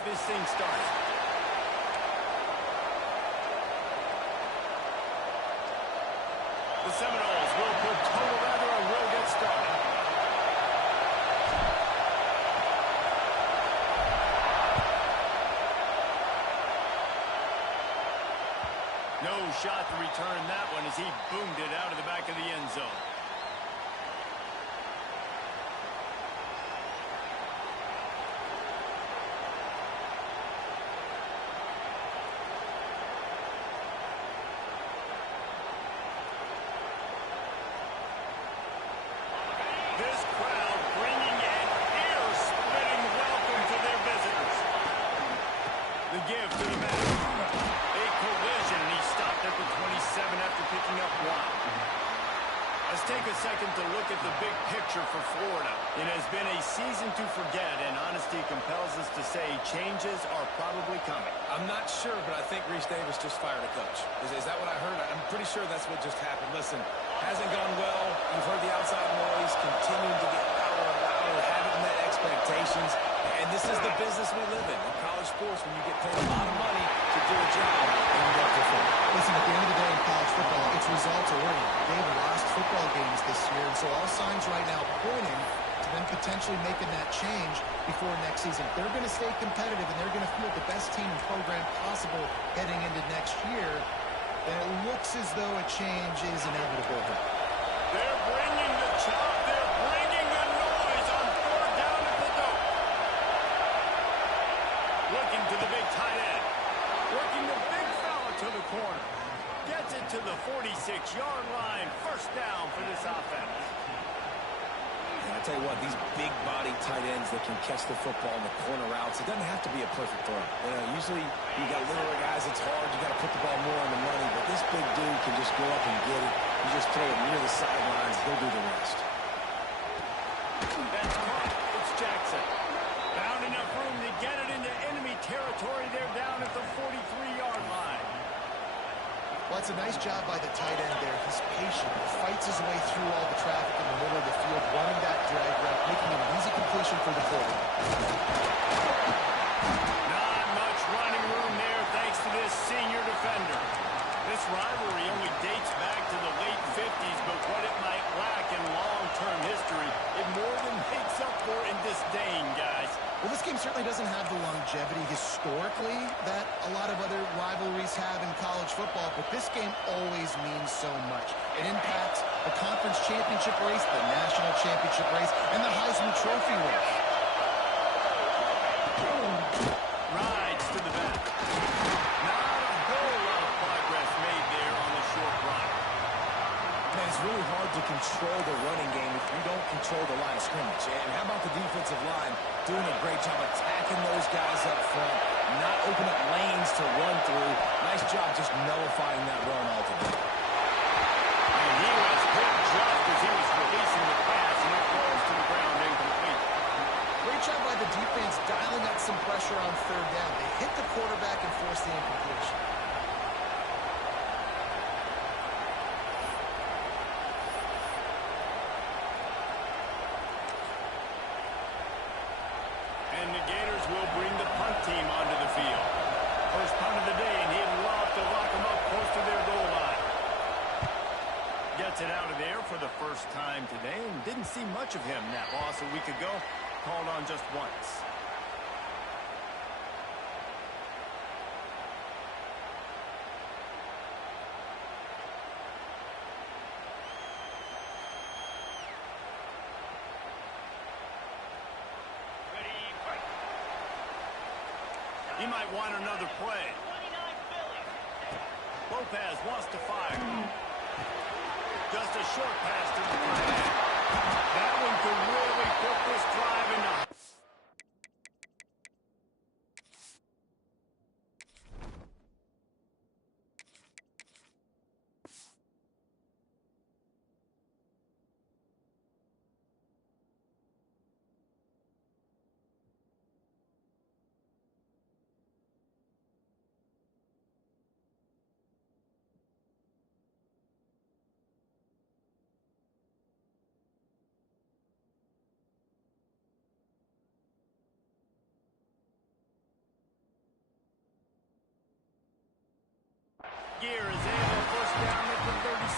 get this thing started. The Seminoles will put total rather and will get started. No shot to return that one as he boomed it out of the back of the end zone. This crowd bringing an ear-splitting welcome to their visitors. The give to the back. A collision, and he stopped at the 27 after picking up 1. Let's take a second to look at the big picture for Florida. It has been a season to forget, and honesty compels us to say changes are probably coming. I'm not sure, but I think Reese Davis just fired a coach. Is that what I heard? I'm pretty sure that's what just happened. Listen, hasn't gone well. You've heard the outside noise, continuing to get louder and louder, haven't met expectations. And this is the business we live in college sports, when you get paid a lot of money to do a job and you don't perform. Listen, at the end of the day in college football, it's results oriented. They've lost football games this year, and so all signs right now pointing to them potentially making that change before next season. They're going to stay competitive, and they're going to field the best team and program possible heading into next year. And it looks as though a change is inevitable. They're bringing the chop. They're bringing the noise on 4th down at the dope. Looking to the big tight end. Working the big fella to the corner. Gets it to the 46-yard line. 1st down for this offense. And I tell you what, these big body tight ends that can catch the football in the corner routes, it doesn't have to be a perfect throw. Usually you got littler guys, it's hard. You got to put the ball more on the money, but this big dude can just go up and get it. You just throw it near the sidelines, he'll do the rest. That's caught. It's Jackson. Found enough room to get it into enemy territory. They're down at the 43-yard line. Well, it's a nice job by the tight end there. He's patient. He fights his way through all the traffic in the middle of the field, running that drag route, making it an easy completion for the quarterback. Not much running room there thanks to this senior defender. This rivalry only dates back to the late 50s, but what it might lack in long-term history, it more than makes up for in disdain, guys. Well, this game certainly doesn't have the longevity historically that a lot of other rivalries have in college football, but this game always means so much. It impacts the conference championship race, the national championship race, and the Heisman Trophy race. Rides to the back. Not a whole lot of progress made there on the short run. Man, it's really hard to control the running game if you don't control the line of scrimmage. And how about the defensive line doing a great job attacking those guys up front, not opening up lanes to run through. Nice job just nullifying that run altogether. And he was hit just as he was releasing the pass, and it falls to the ground incomplete. Great job by the defense dialing up some pressure on 3rd down. They hit the quarterback and forced the incompletion. And the Gators will bring the punt team onto the field. First punt of the day, and he'd love to lock them up close to their goal line. Gets it out of there for the first time today, and didn't see much of him. That loss a week ago, called on just once. He might want another play. Lopez wants to fire. Just a short pass to the tight end. That one could really put this drive into...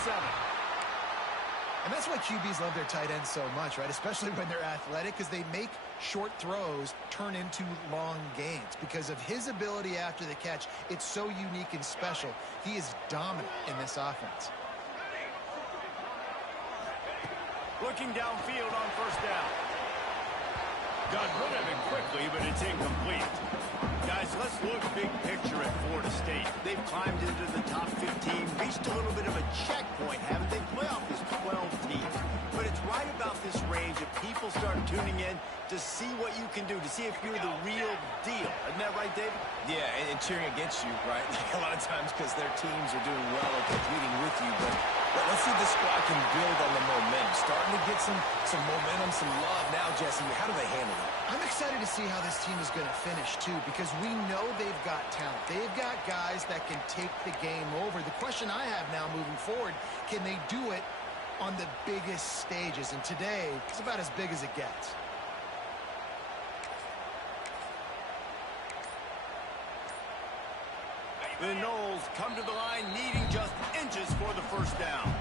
7. And that's why QBs love their tight ends so much, right? Especially when they're athletic, because they make short throws turn into long gains. Because of his ability after the catch, it's so unique and special. He is dominant in this offense. Looking downfield on first down. Got rid of it quickly, but it's incomplete. Guys, let's look big picture at Florida State. They've climbed into the top 15, reached a little bit of a checkpoint, haven't they? Playoff is 12 teams. But it's right about this range that people start tuning in to see what you can do, to see if you're the real deal. Isn't that right, David? Yeah, and cheering against you, right? Like a lot of times because their teams are doing well or competing with you. But let's see if this squad can build on the momentum. Starting to get some momentum, some love. Now, Jesse, how do they handle it? I'm excited to see how this team is going to finish, too, because we know they've got talent. They've got guys that can take the game over. The question I have now moving forward, can they do it on the biggest stages? And today, it's about as big as it gets. The Knowles come to the line needing just inches for the first down.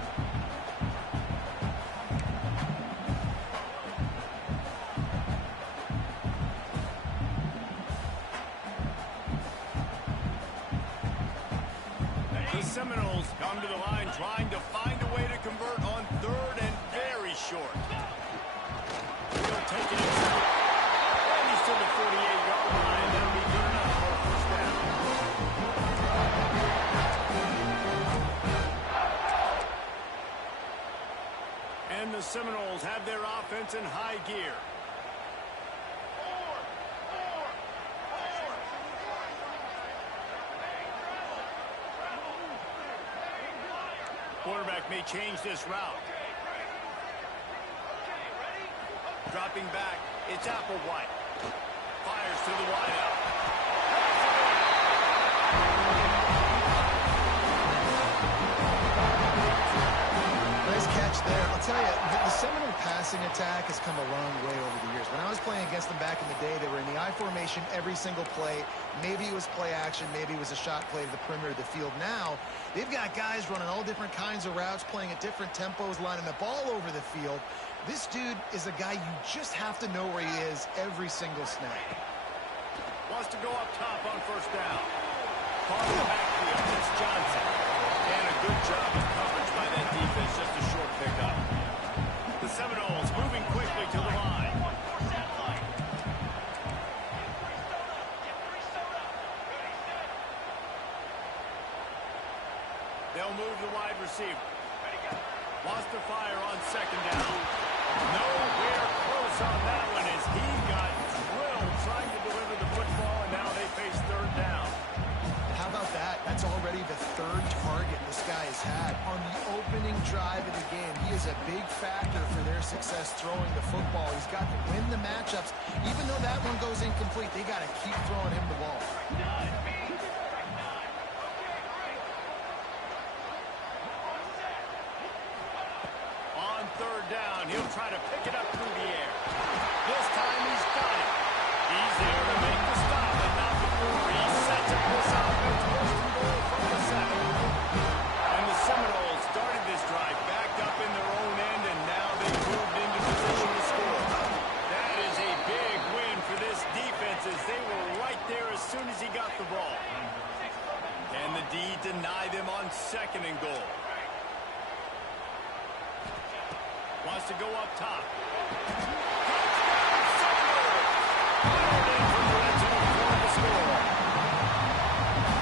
The Seminoles come to the line trying to find a way to convert on third and very short. He'll take it inside. And he's to the 48-yard line. That'll be good enough for a first down. And the Seminoles have their offense in high gear. Quarterback may change this route. Dropping back, it's Applewhite. Fires to the wideout. Nice catch there. I'll tell you, the Seminole passing attack has come a long way over the years. When I was playing against them back in the day, they were in the I formation every single play. Maybe it was play action. Maybe it was a shot play to the perimeter of the field. Now, they've got guys running all different kinds of routes, playing at different tempos, lining up all over the field. This dude is a guy you just have to know where he is every single snap. Wants to go up top on first down. Caught in the backfield. It's Johnson. And a good job of coverage by that defense. Just a short pickup. The Seminoles moving quickly to the line. They'll move the wide receiver. Wants to fire on second down. Nowhere close on that one as he got drilled trying to deliver the football, and now they face third down. How about that? That's already the third target this guy has had on the opening drive of the game. He is a big factor for their success throwing the football. He's got to win the matchups. Even though that one goes incomplete, they got to keep throwing him the ball. On third down, he'll try to pick it up through the air. This time he's got it. He's there to make the stop, but not before he sets up this offense first and goal from the 7. And the Seminoles started this drive backed up in their own end, and now they've moved into position to score. That is a big win for this defense as they were right there as soon as he got the ball. Can the D deny them on second and goal? Wants to go up top.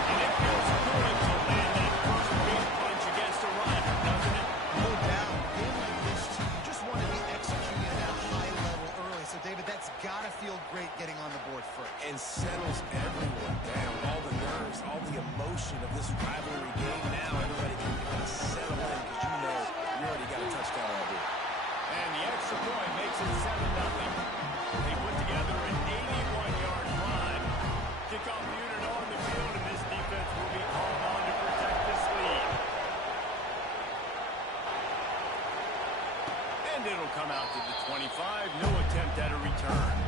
And it feels good to land that first big punch against a rival, doesn't it? No doubt. A game like this, too, you just want to be executing at a high level early. So, David, that's got to feel great getting on the board first. And settles everyone down. All the nerves, all the emotion of this rivalry game. Now everybody can kind of settle in because you know you already got a touchdown already. And the extra point makes it 7-0. They put together an 81-yard drive. Kickoff unit on the field, and this defense will be called on to protect this lead. And it'll come out to the 25. No attempt at a return.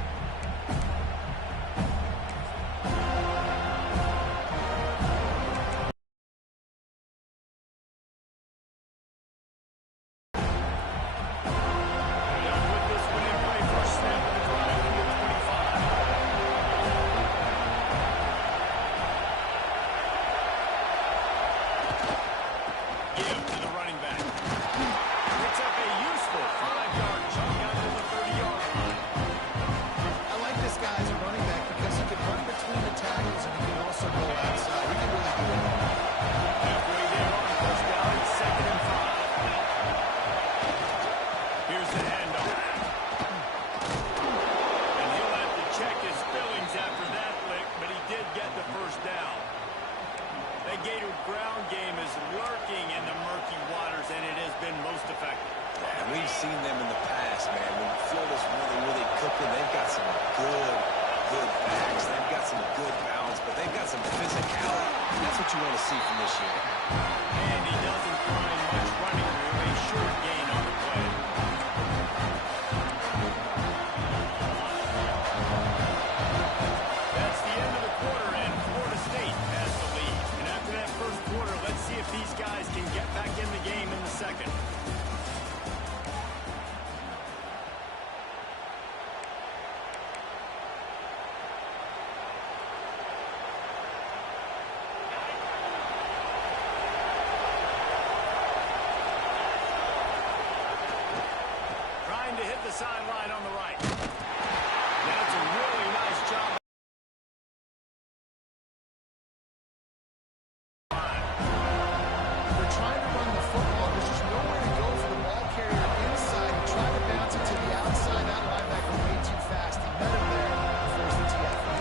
you want to see from this year. And he doesn't find much running room. A short gain on the play. That's the end of the quarter, and Florida State has the lead. And after that first quarter, let's see if these guys can get back in the game in the second. Trying to hit the sideline on the right. That's a really nice job. They're trying to run the football. There's just nowhere to go for the ball carrier inside. He tried to bounce it to the outside. That linebacker way too fast. He met him there and forced the TFL.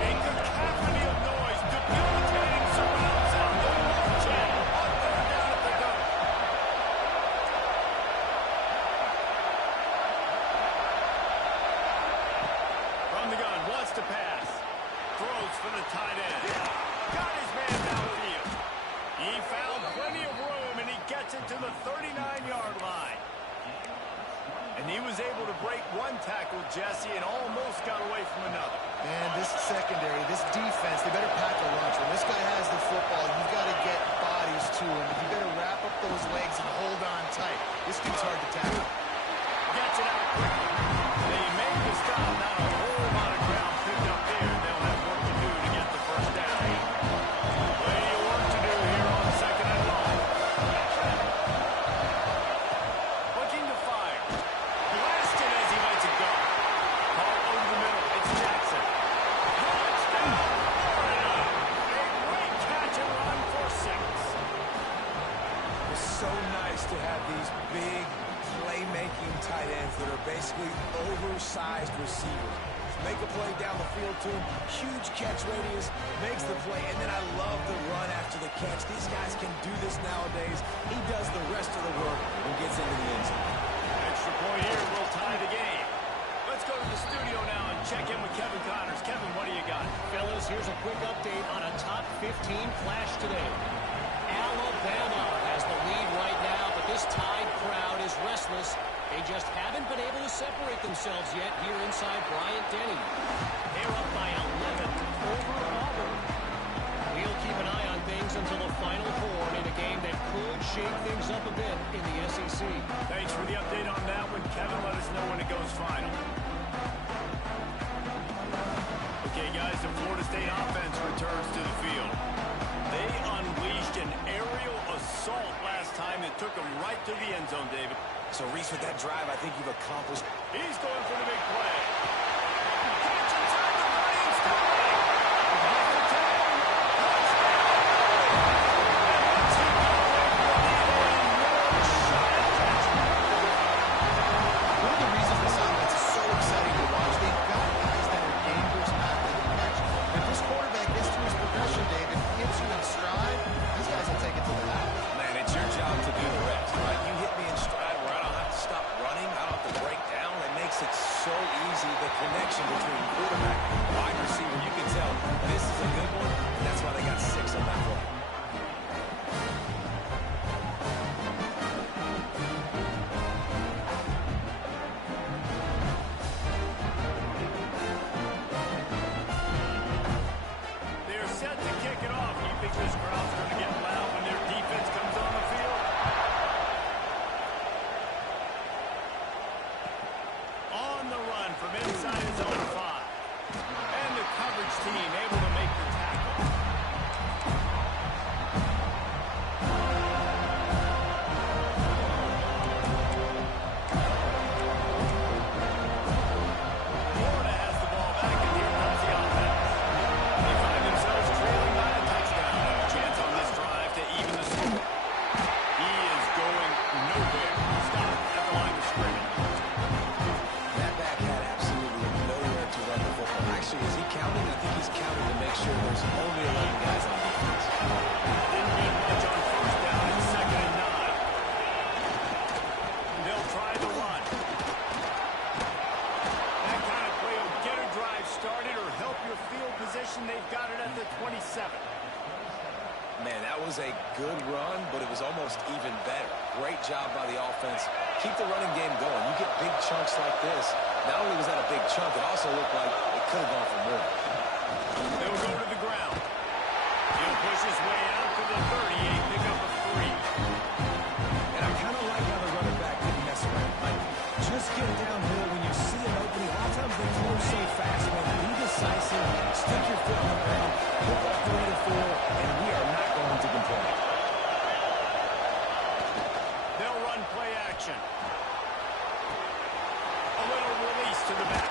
A cacophony of noise, debilitating someone else out. The love chat on third down at the go. From the gun, wants to pass. Throws for the tight end. Got his man downfield. He found plenty of room, and he gets it to the 39-yard line. And he was able to break one tackle, Jesse, and almost got away from another. Man, this secondary, this defense, they better pack a lunch. When this guy has the football, you've got to get bodies to him. You better wrap up those legs and hold on tight. This dude's hard to tackle. Gets it out quickly. They make the stop. Not a whole lot of ground picked up there. They'll have work to do to get the first down. Plenty of work to do here on second and long. Looking to fire. Blasted as he lets it go. Call over the middle. It's Jackson. Touchdown, Florida. A great catch and run for 6. It's so nice to have these big, playmaking tight ends that are basically oversized receivers. Make a play down the field to him, huge catch radius, makes the play, and then I love the run after the catch. These guys can do this nowadays. He does the rest of the work and gets into the end zone. Extra point here will tie the game. Let's go to the studio now and check in with Kevin Connors. Kevin, what do you got? Fellas, here's a quick update on a top 15 clash today. Alabama has the lead right now, but this Tide crowd is restless. They just haven't been able to separate themselves yet here inside Bryant-Denny. They're up by 11 over Auburn. We'll keep an eye on things until the Final Four in a game that could shake things up a bit in the SEC. Thanks for the update on that one, Kevin. Let us know when it goes final. Okay, guys, the Florida State offense returns to the field. They unleashed an aerial assault last time that took them right to the end zone, David. So, Reese, with that drive, I think you've accomplished. He's going for the big play. Catch inside the 30 and still running. Off the 10. Touchdown. And once he got away from the lead, no shot at catching. One of the reasons this offense is so exciting to watch, they've got guys that are dangerous after the catch. If this quarterback gets through his progression, David, hits you in stride, these guys will take it to the house. Man, it's your job to do the rest, right? You hit me in stride where I don't have to stop running. I don't have to break down. It makes it so easy, the connection between quarterback and wide receiver. You can tell this is a good one, and that's why they got 6 on that play. They're set to kick it off. You think this crowd's going to get loud when their defense comes on the field? On the run from inside his own 5. And the coverage team able to make the tackle. job by the offense. Keep the running game going. You get big chunks like this. Not only was that a big chunk, it also looked like it could have gone for more. They'll go to the ground. He'll push his way out to the 38, pick up a 3. And I kind of like how the running back didn't mess around. Like, just get downhill when you see an opening. A lot of times they throw so fast, man. Be decisive, stick your foot on the ground, pick up 3 to 4, and we are not going to complain. They'll run play action. A little release to the back.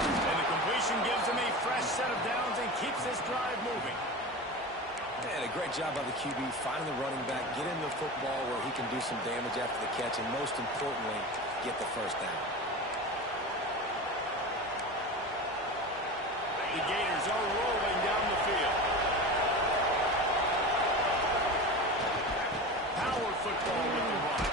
And the completion gives him a fresh set of downs and keeps this drive moving. And a great job by the QB, finding the running back, get him the football where he can do some damage after the catch, and most importantly, get the first down. The Gators are rolling down the field. Power football with the run.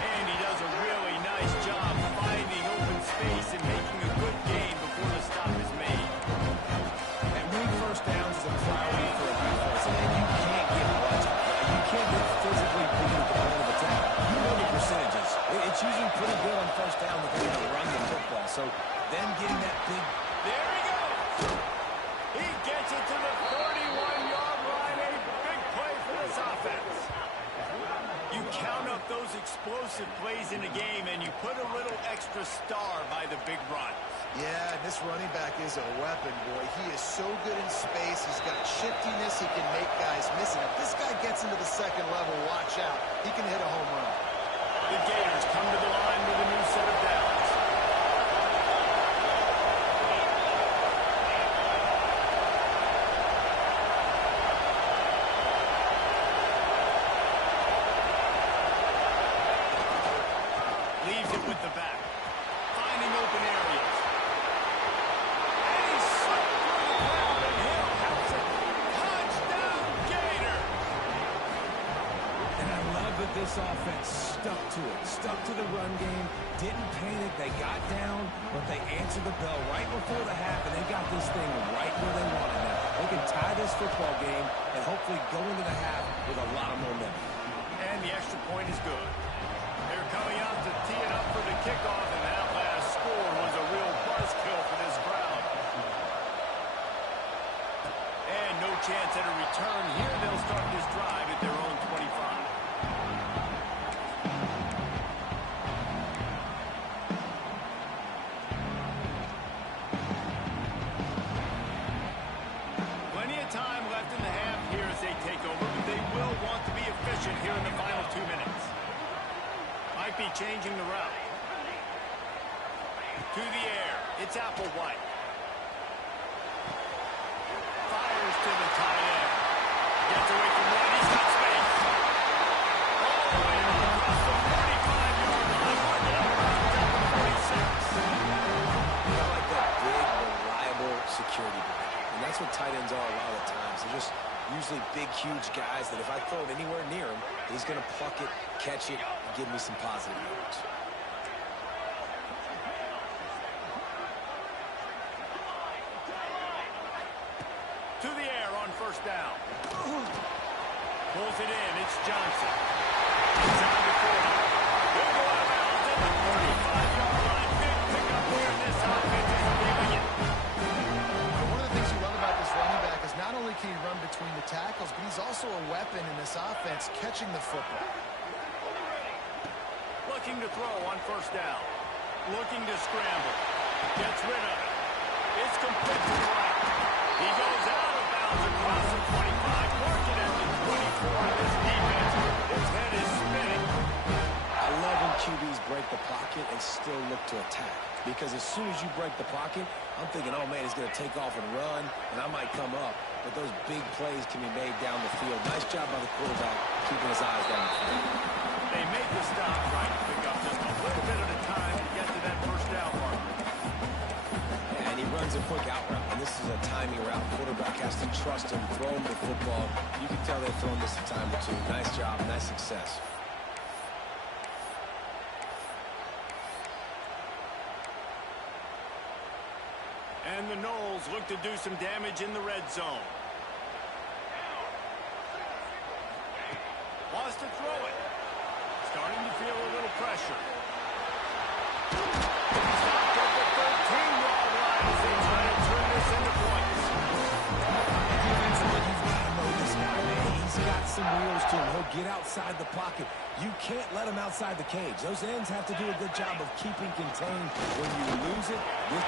And he does a really nice job finding open space and making a good gain before the stop is made. And winning first downs is a priority for a defense, and you can't get much. You can't get physically beat at the point of attack. You know the percentages. It's usually pretty good on first down that they're going to run the football. So them getting that big... There he goes. He gets it to the 31-yard line. A big play for this offense. You count up those explosive plays in a game, and you put a little extra star by the big run. Yeah, this running back is a weapon, boy. He is so good in space. He's got shiftiness. He can make guys miss it. If this guy gets into the second level, watch out. He can hit a home run. The Gators come to the line with a new set of downs. Leaves it with the back. Finding open areas. And he's slipped through the crowd, and Hill has it. Touchdown, Gator! And I love that this offense stuck to it, stuck to the run game, didn't panic. They got down, but they answered the bell right before the half, and they got this thing right where they wanted now. They can tie this football game and hopefully go into the half with a lot of momentum. And the extra point is good. They're coming out to tee it up for the kickoff, and that last score was a real buzzkill for this crowd. And no chance at a return here. They'll start this drive at their own 25. Plenty of time left in the half here as they take over, but they will want to be efficient here in the final 2 minutes. Might be changing the route. To the air. It's Applewhite. Fires to the tight end. Gets away from one. He's got space. All the way across the 45-yard line. Working around down to 46. I like that big, reliable security blanket. And that's what tight ends are a lot of the times. They're just usually big, huge guys that if I throw it anywhere near him, he's going to pluck it, catch it, and give me some positive yards. To the air on first down. Pulls it in. It's Johnson. Inside the 40. He'll go out of bounds at the 45-yard line. Big pickup here in this offense is leaving it. One of the things you love about this running back is not only can he run between the tackles, but he's also a weapon in this offense catching the football. Looking to throw on first down. Looking to scramble. Gets rid of it. It's complete to the right. He goes out of bounds across the 25. Working at the 24. This defense, its head is spinning. I love when QBs break the pocket and still look to attack. Because as soon as you break the pocket, I'm thinking, oh, man, he's going to take off and run, and I might come up. But those big plays can be made down the field. Nice job by the quarterback keeping his eyes down the field. They make the stop, trying to pick up just a little bit at a time to get to that first down mark. And he runs a quick out route, and this is a timing route. Quarterback has to trust him, throw him the football. You can tell they've thrown this a time or two. Nice job, nice success. And the Noles look to do some damage in the red zone. Wants to throw to him, he'll get outside the pocket. You can't let him outside the cage. Those ends have to do a good job of keeping contained. When you lose it, and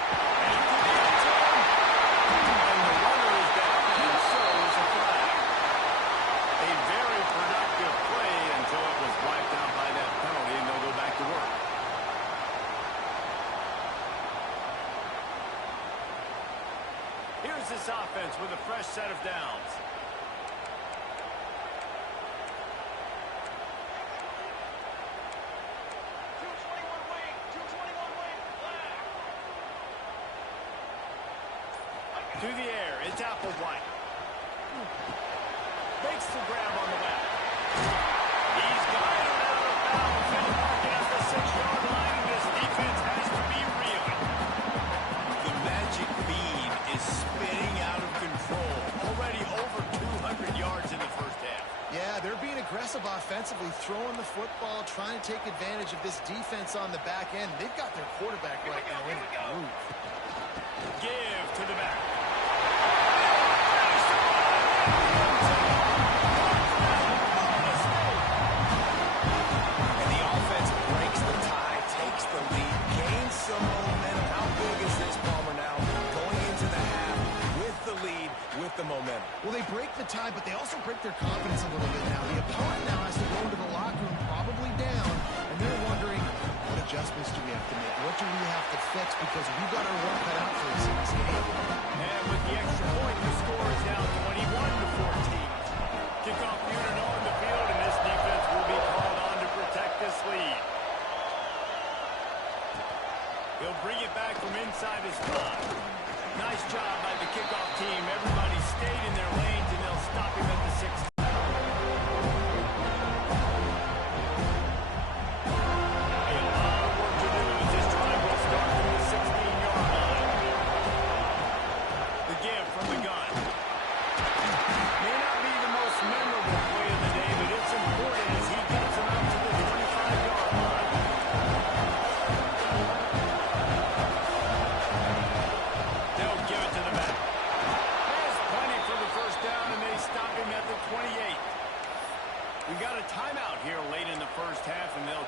the runner is down, and so is a flag. A very productive play until it was wiped out by that penalty, and they'll go back to work. Here's this offense with a fresh set of downs. To the air, it's Applewhite. Makes the grab on the left. He's got it out of bounds and marking at the 6-yard line, and this defense has to be reeling. The magic bean is spinning out of control. Already over 200 yards in the first half. Yeah, they're being aggressive offensively, throwing the football, trying to take advantage of this defense on the back end. They've got their quarterback right now in a groove. Give to the back. the offense breaks the tie, takes the lead, gains some momentum. How big is this, Palmer, now? Going into the half with the lead, with the momentum. Well, they break the tie, but they also break their confidence a little bit now. The opponent now has to go into the locker room probably down, and they're wondering, what adjustments do we have to make? What do we have to fix? Because we've got our work cut out for us in this game. And with the extra point, the score is now 21-14. Kickoff unit on the field, and this defense will be called on to protect this lead. He'll bring it back from inside his 5. Nice job by the kickoff team. Everybody stayed in their lanes, and they'll stop him at the 6.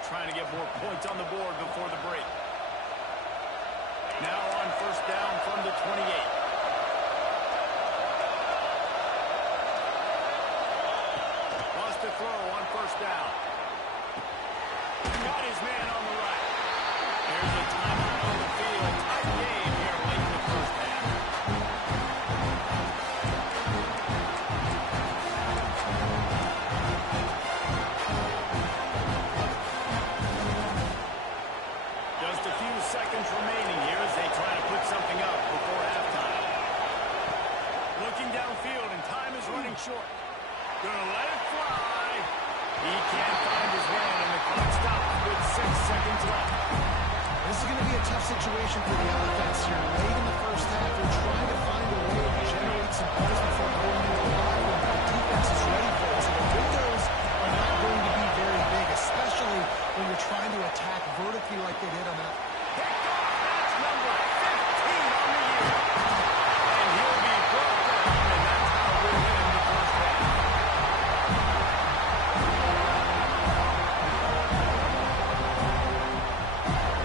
Trying to get more points on the board before the break. Now on first down from the 28. Wants to throw on first down. Got his man on the right. There's a timeout on the field. Tight game here late in the first half. Seconds remaining here as they try to put something up before halftime. Looking downfield, and time is running short. Gonna let it fly. He can't find his man, and the clock stops with 6 seconds left. This is going to be a tough situation for the offense here. Late in the first half, they're trying to find a way to generate some points before going into the locker room. The defense is ready for it, so the windows are not going to be very big, especially when you're trying to attack vertically like they did on that. Picked off, that's number 15 on the year. And he'll be brought down, and that's how we'll end the first half.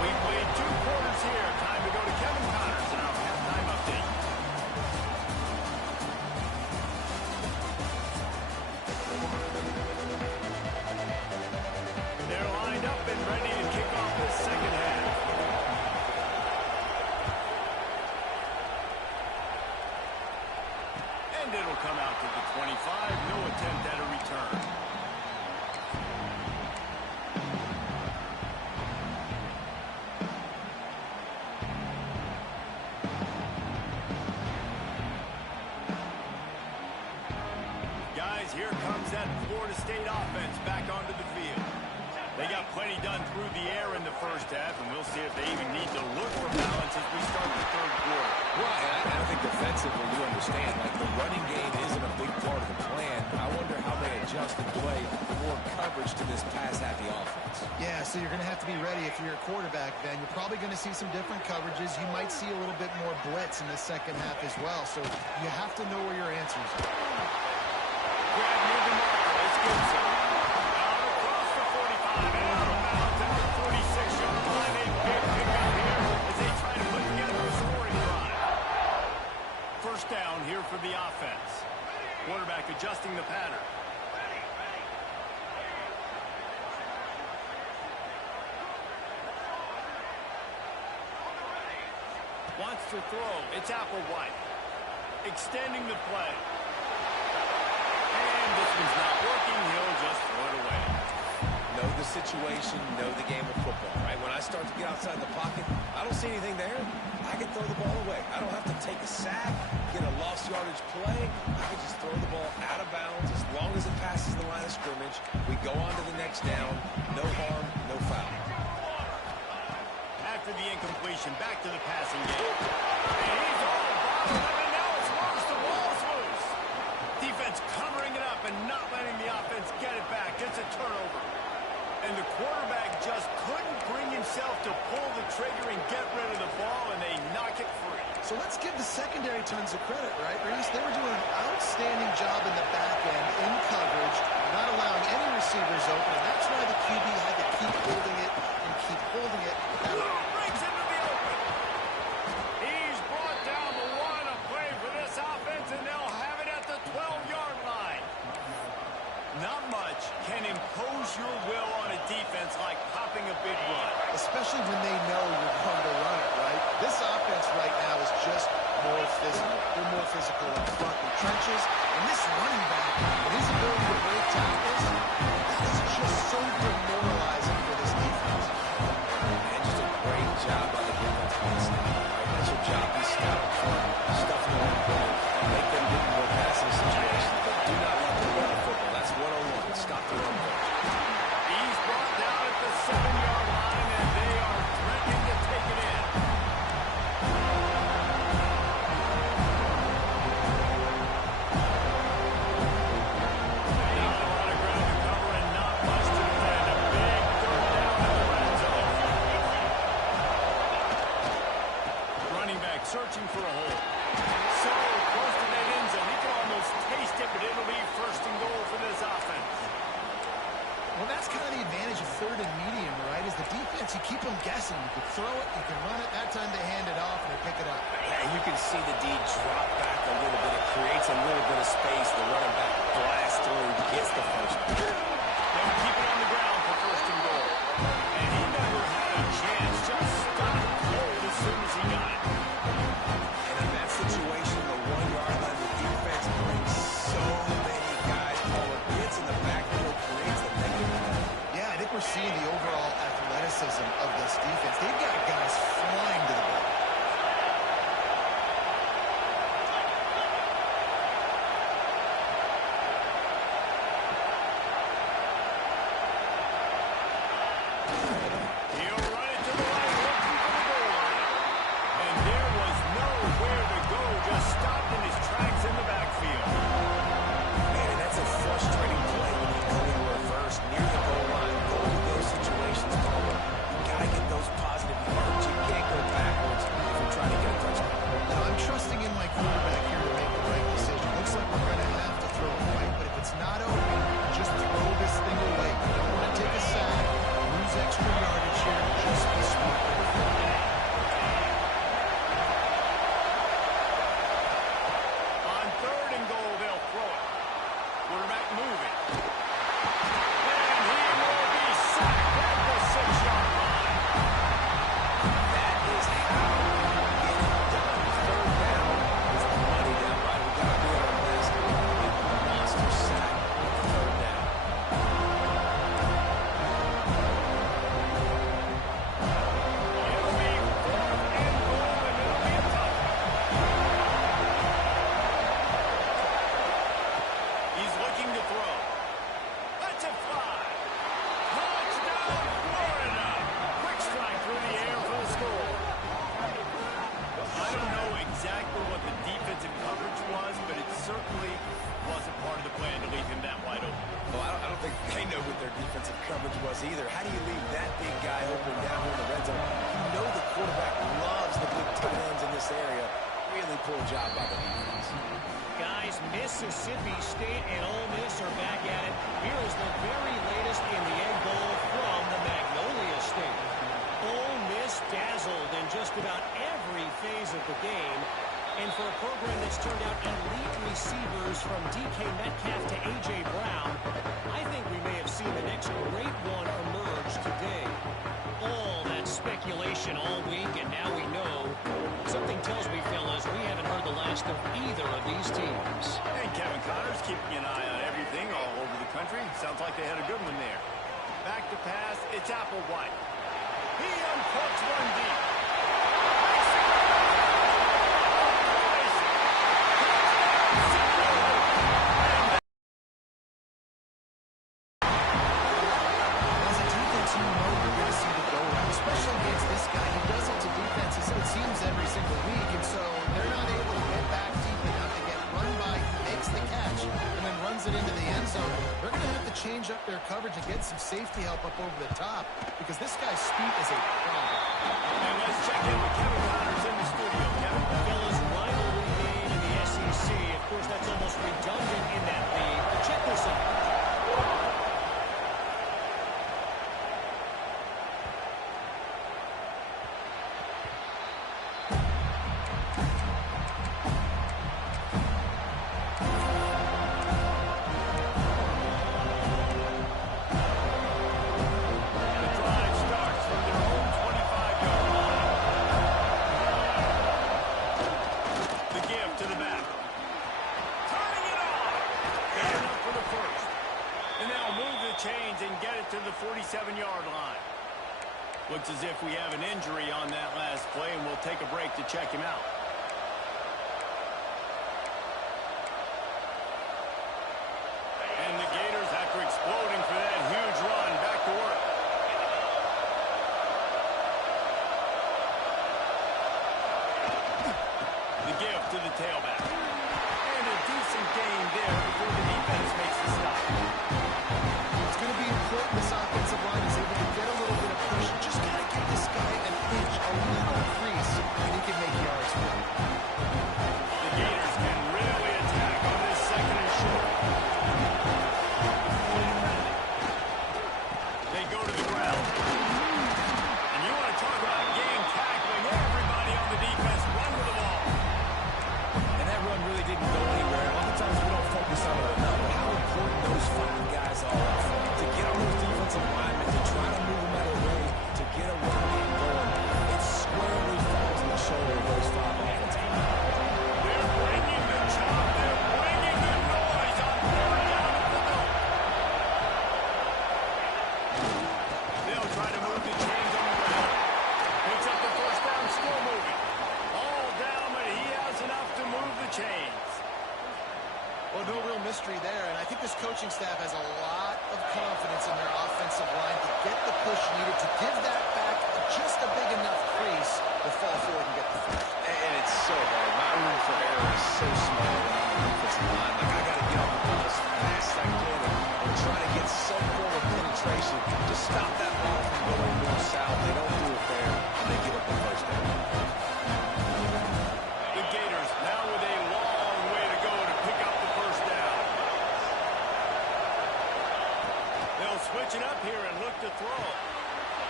We've played 2 quarters here. Time to go to Kevin Connors in our halftime update. They're lined up and ready to kick off this second half. And it'll come out to the 25. No attempt at a return. Guys, here comes that Florida State offense back onto the field. They got plenty done through the air in the first half, and we'll see if they even need to look for balance as we start the third quarter. Well, and I think defensively, you understand, like the running game isn't a big part of the plan. I wonder how they adjust and play more coverage to this pass-happy offense. Yeah, so you're going to have to be ready if you're a quarterback, Ben. You're probably going to see some different coverages. You might see a little bit more blitz in the second half as well, so you have to know where your answers are. Grab near the marker. It's Gibson. Out across the 45 and out of bounds at the 46-yard line. A big pickup here as they try to put together a scoring drive. First down here for the offense. Quarterback adjusting the pattern. Wants to throw. It's Applewhite. Extending the play. And this one's not working. He'll just throw it away. Know the situation, know the game of football, right? When I start to get outside the pocket, I don't see anything there. I can throw the ball away. I don't have to take a sack, get a lost yardage play. I can just throw the ball out of bounds as long as it passes the line of scrimmage. We go on to the next down. No harm, no foul. After the incompletion, back to the passing game. And he's all bottled up, and now it's worse. The ball's loose. Defense covering it up and not letting the offense get it back. It's a turnover. And the quarterback just couldn't bring himself to pull the trigger and get rid of the ball, and they knock it free. So let's give the secondary tons of credit, right, Reese? They were doing an outstanding job in the back end, in coverage, not allowing any receivers open, and that's why the QB had to keep holding it and keep holding it. Breaks into the open. He's brought down the one to play for this offense, and they'll have it at the 12-yard line. Not much can impose your will on a defense like popping a big run. Especially when they know you're going to run it, right? This offense right now is just more physical. They're more physical in front in trenches. And this running back, and his ability to break tackles, that is just so demoralizing for this defense. And just a great job by the defense on the snap. Right? That's your job. Be stout in front, stuff them in front, make them get more passing situations, but do not let them run the football. That's 101. Stop the run first. He's brought down at the 7-yard line, and they are threatening to take it in. Now a lot of ground to cover and not much to defend. A big third down in the red zone. Running back searching for a hole. So close to that end zone. He can almost taste it, but it'll be first and goal for this offense. Well, that's kind of the advantage of third and medium, right? Is the defense, you keep them guessing. You can throw it, you can run it. That time they hand it off and they pick it up. Yeah, you can see the D drop back a little bit. It creates a little bit of space. The running back blasts through, gets the first. They'll keep it on the ground for first and goal. And he never had a chance. Just stopped cold as soon as he got it. And in that situation, the 1-yard line, the defense brings so many guys forward. Gets in the backfield, creates the negative. Yeah, I think we're seeing the overall athleticism of this defense. They've got guys flying to the ball. He'll run it to the right, looking for the goal line. And there was nowhere to go, just stopped in his tracks in the backfield. Man, that's a frustrating play when you go in reverse near the goal line. Go to those situations, Palmer. You got to get those positive yards. You can't go backwards if you're trying to get a touchdown. Now, I'm trusting in my quarterback here to make the right decision. Looks like we're going to have to throw it right, but if it's not open, just throw this thing away. You don't want to take a sack, lose extra yardage here. Just be smart. On third and goal, they'll throw it. Quarterback moving. And he will be sacked at the 6-yard line. That is how you get it done. Third down is the money down, right? We got to be our best. Big monster sack on third down. It'll be 4th and goal, and it'll be a tough one. He's looking to throw. That's a fly. Touchdown, Florida. Quick strike through the air for the score. I don't know exactly what the defensive coverage was, but it certainly wasn't part of the plan to leave him that wide open. Well, I don't think they know what their defensive coverage was either. How do you leave that big guy open down here in the red zone? You know the quarterback loves the big tight ends in this area. Really poor job by the defense. Guys miss Mississippi State and Ole Miss are back at it. Here is the very latest in the Egg Bowl from the Magnolia State. Ole Miss dazzled in just about every phase of the game. And for a program that's turned out elite receivers from DK Metcalf to A.J. Brown, I think we may have seen the next great one emerge today. All that speculation all week, and now we know. Something tells me, fellas, we haven't heard the last of either of these teams. And Kevin Connor's keeping an eye on everything all over the country. Sounds like they had a good one there. Back to pass, it's Applewhite. He uncorks one deep. Change up their coverage and get some safety help up over the top because this guy's speed is a problem. And let's check in with Kevin Connors in the studio. Kevin. Fellas, rivalry game in the SEC. Of course, that's almost redundant in that league. But check this out. And get it to the 47-yard line. Looks as if we have an injury on that last play, and we'll take a break to check him out. And the Gators, after exploding for that huge run, back to work. The give to the tailback. And a decent gain there before the defense makes the stop. This offensive line is able to get a little bit of push. Just got to give this guy an inch, a little crease, and he can make yards for him. The Gators can really attack on this second and short. They go to the ground. And you want to talk about game tackling. Everybody on the defense run with the ball. And that run really didn't go anywhere. A lot of times we don't focus on it enough, but how important those 5 guys are to get on those defensive linemen, to try to move them out of the way, to get a run game going. It squarely falls on the shoulder of those 5 offensive linemen. They're bringing the chop. They're bringing the noise on third down at the goal. They'll try to move the chains on the ground. Picks up the first down, still moving. All down, but he has enough to move the chains. Well, no real mystery there, and I think this coaching staff has a lot of confidence in their offensive line to get the push needed to give that back just a big enough crease to fall forward and get the first. And it's so hard. My room for error is so small when I'm on the offensive line. Like, I got to get on the ball as fast as I can and try to get some form of penetration to stop that ball from going north-south. They don't do it there, and they give up the first down. The Gators now with a long way to go to pick up the first down. They'll switch it up here and look to throw.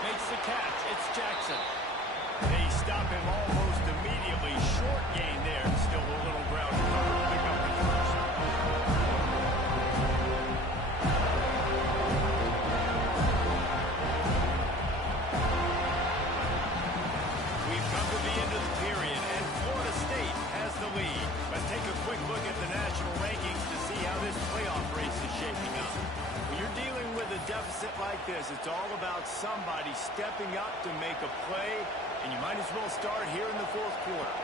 Makes the catch. It's Jackson. They stop him almost immediately. Short gain there. Still a little ground to cover to pick up the first. We've come to the end of the period, and Florida State has the lead. Let's take a quick look at the national rankings to see how this playoff race is shaping up. When you're dealing with a deficit like this, it's all about somebody stepping up to make a play, and you might as well start here in the fourth quarter.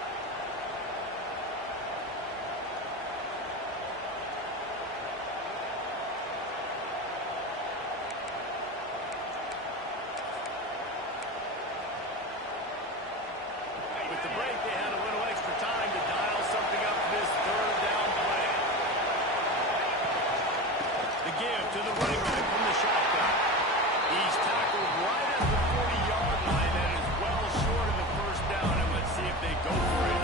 With the break, they had a little extra time to dial something up for this third down play. The give to the running back from the shotgun. He's tackled right at the 40-yard line. That is well short of the first down, and let's see if they go for it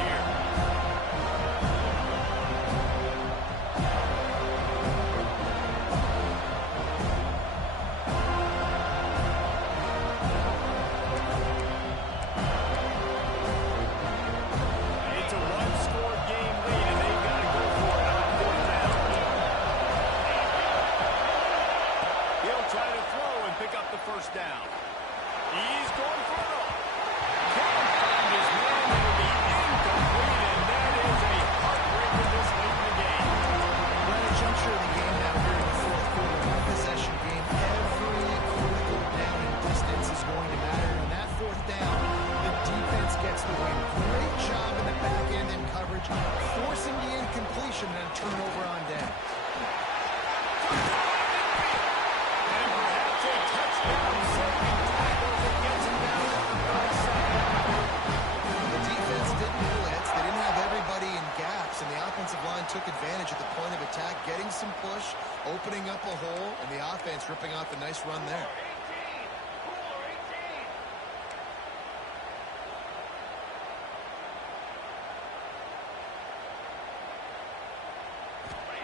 possession and a turnover on down. And perhaps a touchdown saving tackle that gets him down to the 32nd. The defense didn't blitz. They didn't have everybody in gaps, and the offensive line took advantage at the point of attack, getting some push, opening up a hole, and the offense ripping off a nice run there.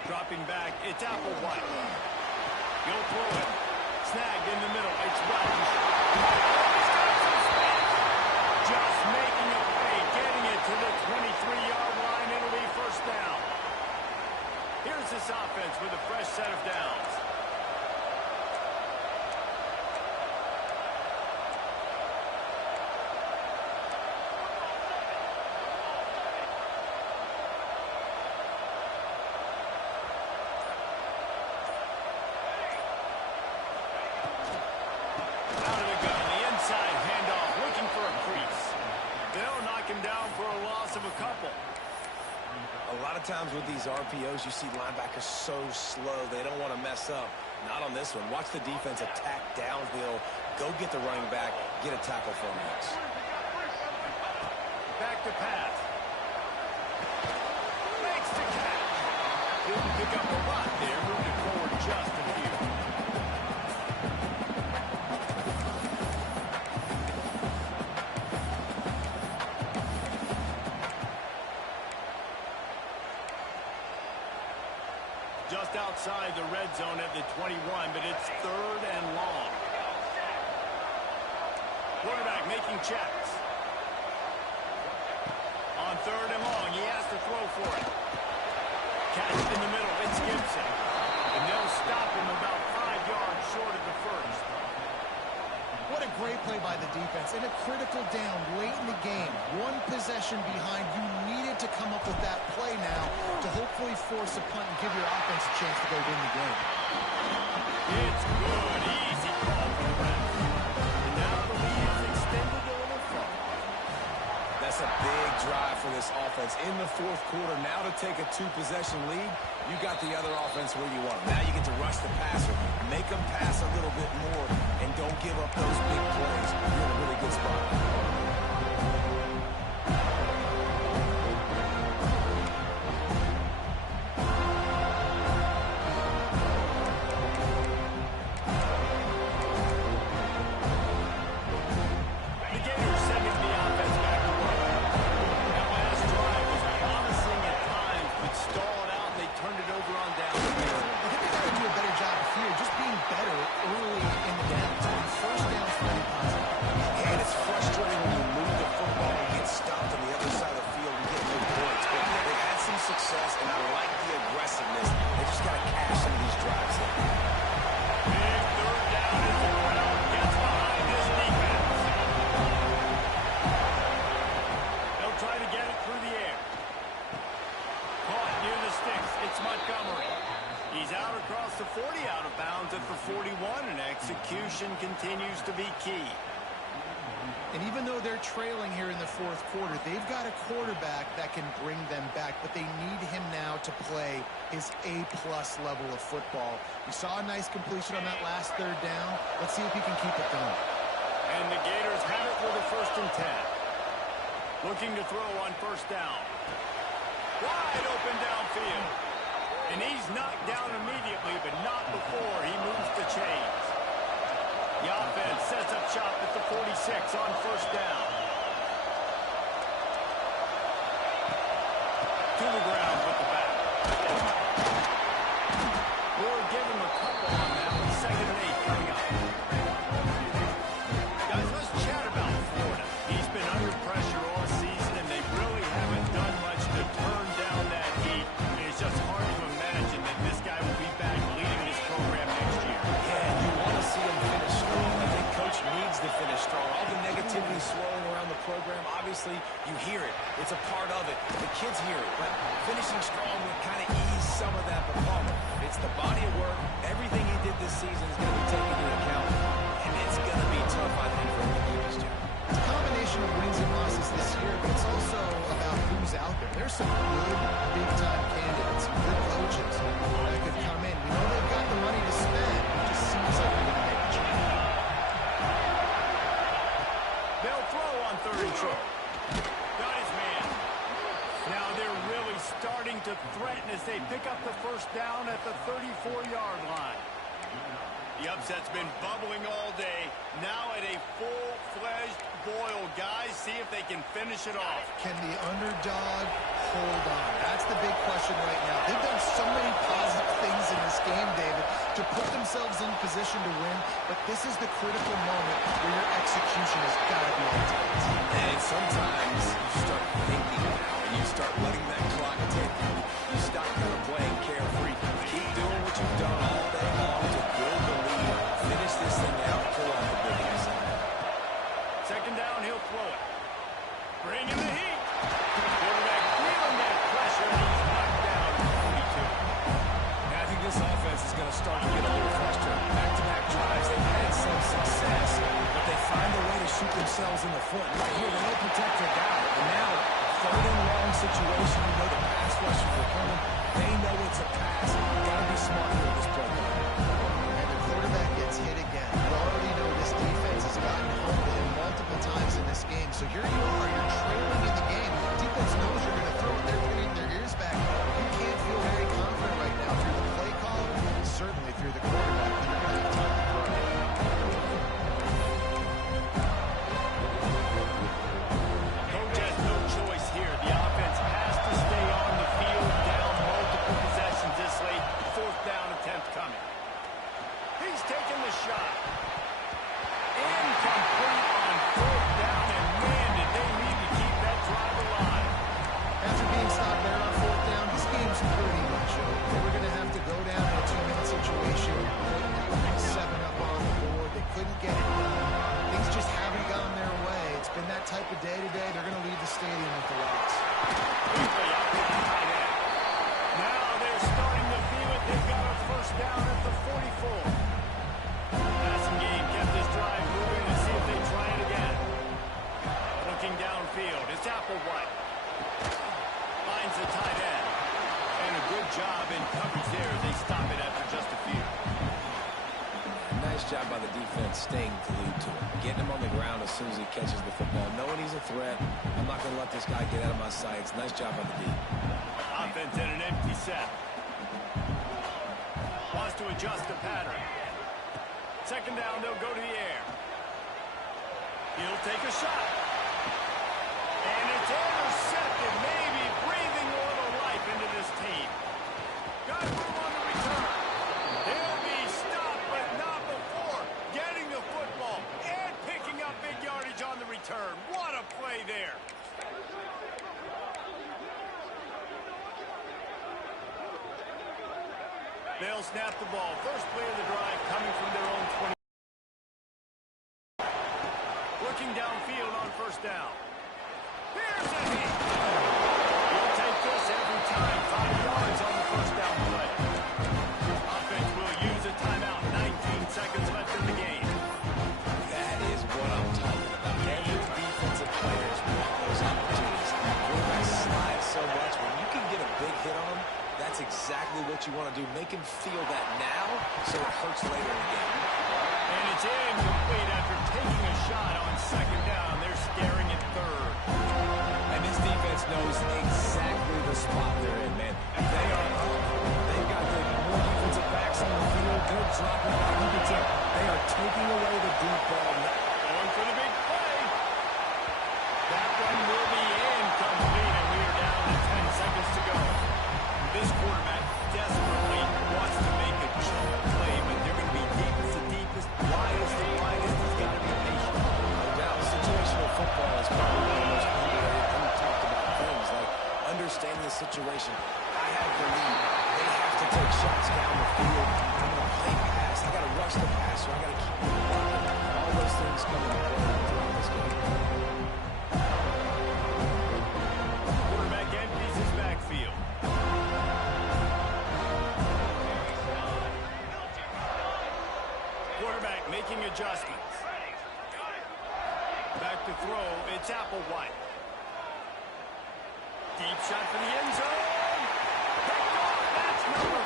Dropping back, it's Applewhite. He'll throw it. Snagged in the middle. It's Welch. Just making a play, getting it to the 23-yard line. It'll be first down. Here's this offense with a fresh set of downs. Out of the gun, the inside handoff, looking for a crease. They'll knock him down for a loss of a couple. A lot of times with these RPOs, you see linebackers so slow, they don't want to mess up. Not on this one. Watch the defense attack downhill, go get the running back, get a tackle for him next. Back to pass. Makes the catch. Didn't pick up a lot there, moving forward just a few. Just outside the red zone at the 21, but it's third and long. Quarterback making checks. On third and long, he has to throw for it. Catch in the middle, it's Gibson. And they'll stop him about 5 yards short of the first. What a great play by the defense. In a critical down late in the game, one possession behind, you needed to come up with that play now to hopefully force a punt and give your offense a chance to go win the game. It's good, easy call for the Rams. And now the lead is extended a little further. That's a big drive for this offense. In the fourth quarter, now to take a two-possession lead, you got the other offense where you want them. Now you get to rush the passer, make them pass a little bit more, and don't give up those big plays. You're in a really good spot. The Gators sending the offense back to work. That last drive was promising at times, but stalled out, and they turned it over on down the field. I think they got to do a better job here, just being better early in the downs. On first down, finding positive. And it's frustrating when you move the football and get stopped on the other side of the field and get no points. But they've had some success, and I like the aggressiveness. They just got to cash some of these drives in. Big third down as the crowd gets behind this defense. They'll try to get it through the air. Caught near the sticks. It's Montgomery. He's out across the 40, out of bounds at the 41, and execution continues to be key. And even though they're trailing here in the fourth quarter, they've got a quarterback that can bring them back, but they need him now to play his A-plus level of football. We saw a nice completion on that last third down. Let's see if he can keep it going. And the Gators have it with a 1st and 10. Looking to throw on first down. Wide open downfield. And he's knocked down immediately, but not before he moves the chains. The offense sets up shop at the 46 on first down. To the ground with the back. We'll give him a couple on that one. 2nd and 8 coming up. Guys, let's chat about Florida. He's been under pressure all season, and they really haven't done much to turn down that heat. It's just hard to imagine that this guy will be back leading this program next year. Yeah, you want to see them finish strong. I think Coach needs to finish strong. All the negativity swirling around the program, obviously, you hear it. It's a part of it. The kids hear it. But finishing strong would kind of ease some of that. But Palmer, it's the body of work. Everything he did this season is going to be taken into account. And it's going to be tough, I think, for him to keep his job. It's a combination of wins and losses this year, but it's also about who's out there. There's some good big-time candidates. They'll throw on 3rd and short. Got his man. Now they're really starting to threaten as they pick up the first down at the 34-yard line. The upset's been bubbling all day. Now at a full-fledged boil. Guys, see if they can finish it off. Can the underdog hold on? That's the big question right now. They've done so many positive things in this game, David, to put themselves in position to win, but this is the critical moment where your execution has got to be on tilt. And sometimes you start thinking now, and you start letting that clock tick. You stop kind of playing carefree. Keep doing what you've done all day long to build the lead. Finish this thing out, pull off the big inside. 2nd down, he'll throw it. Bring in the heat. Quarterback feeling that pressure, and he's knocked down at 42. And I think this offense is going to start to get a little frustrated. Back-to-back drives, they've had some success, but they find a way to shoot themselves in the foot. Right here, they don't protect their guy. And now, 3rd and long situation, you know the pass rushers are coming. They know it's a pass. Got to be smart here in this program. And the quarterback gets hit again. You already know this defense has gotten home to him multiple times in this game. So here you are, you're trailing in the game. Defense knows you're going to throw it. They're putting their ears back. You can't feel very confident right now through the play call, certainly through the quarterback that you're going to have time to throw. Coach has no choice here. The offense has to stay on the field, down multiple possessions this late. 4th down attempt coming. He's taking the shot. Incomplete on 4th down, and man, did they need to keep that drive alive. After being stopped there on 4th down, this game's pretty much over. They were going to have to go down in a 2-minute situation, put 7 up on the board. They couldn't get it done. Things just haven't gone their way. It's been that type of day today. They're going to leave the stadium with the loss. Quickly up to the tight end. Now they're starting to feel it. They've got a 1st down at the 44. Passing game kept this drive moving to see if they try it again. Looking downfield, it's Applewhite. Finds the tight end. And a good job in coverage there as they stop it after just a few. Nice job by the defense staying to lead to it. Getting him on the ground as soon as he catches the football. Knowing he's a threat. I'm not going to let this guy get out of my sights. Nice job by the D. Offense in an empty set. Wants to adjust the pattern. 2nd down, they'll go to the air. He'll take a shot. And it's intercepted, maybe breathing a little life into this team. Got room on the return. He'll be stopped, but not before getting the football and picking up big yardage on the return. What a play there. They'll snap the ball. First play of the drive coming from their own 20. Looking downfield on 1st down. Here's a hit. He'll take this every time. 5 yards on the 1st down play. Offense will use a timeout. 19 seconds left in the game. That is what I'm talking about. Every defensive players want those opportunities. Quarterbacks slide so much. When you can get a big hit on them, that's exactly what you want to do. Make him feel that now so it hurts later in the game. And it's incomplete after taking a shot on 2nd down. They're staring at 3rd. And this defense knows exactly the spot they're in, man. They are up. They've got the more defensive backs on the field. They're dropping back. You can tell they are taking away the deep ball. Going for the big play. That one will be incomplete, and we are down to 10 seconds to go. This quarterback desperately wants to make a chunk play, but they're going to be deepest to deepest, widest to widest. He's got to be patient. No doubt, situational football is probably one of the most underrated and we talked about things like understanding the situation. I have the lead. They have to take shots down the field. I'm going to play pass. I got to rush the pass, so I got to keep moving blocking. All those things come into play throughout this game. Quarterback empties his backfield. Quarterback making adjustments. Back to throw, it's Applewhite. Deep shot for the end zone. Picked off, that's number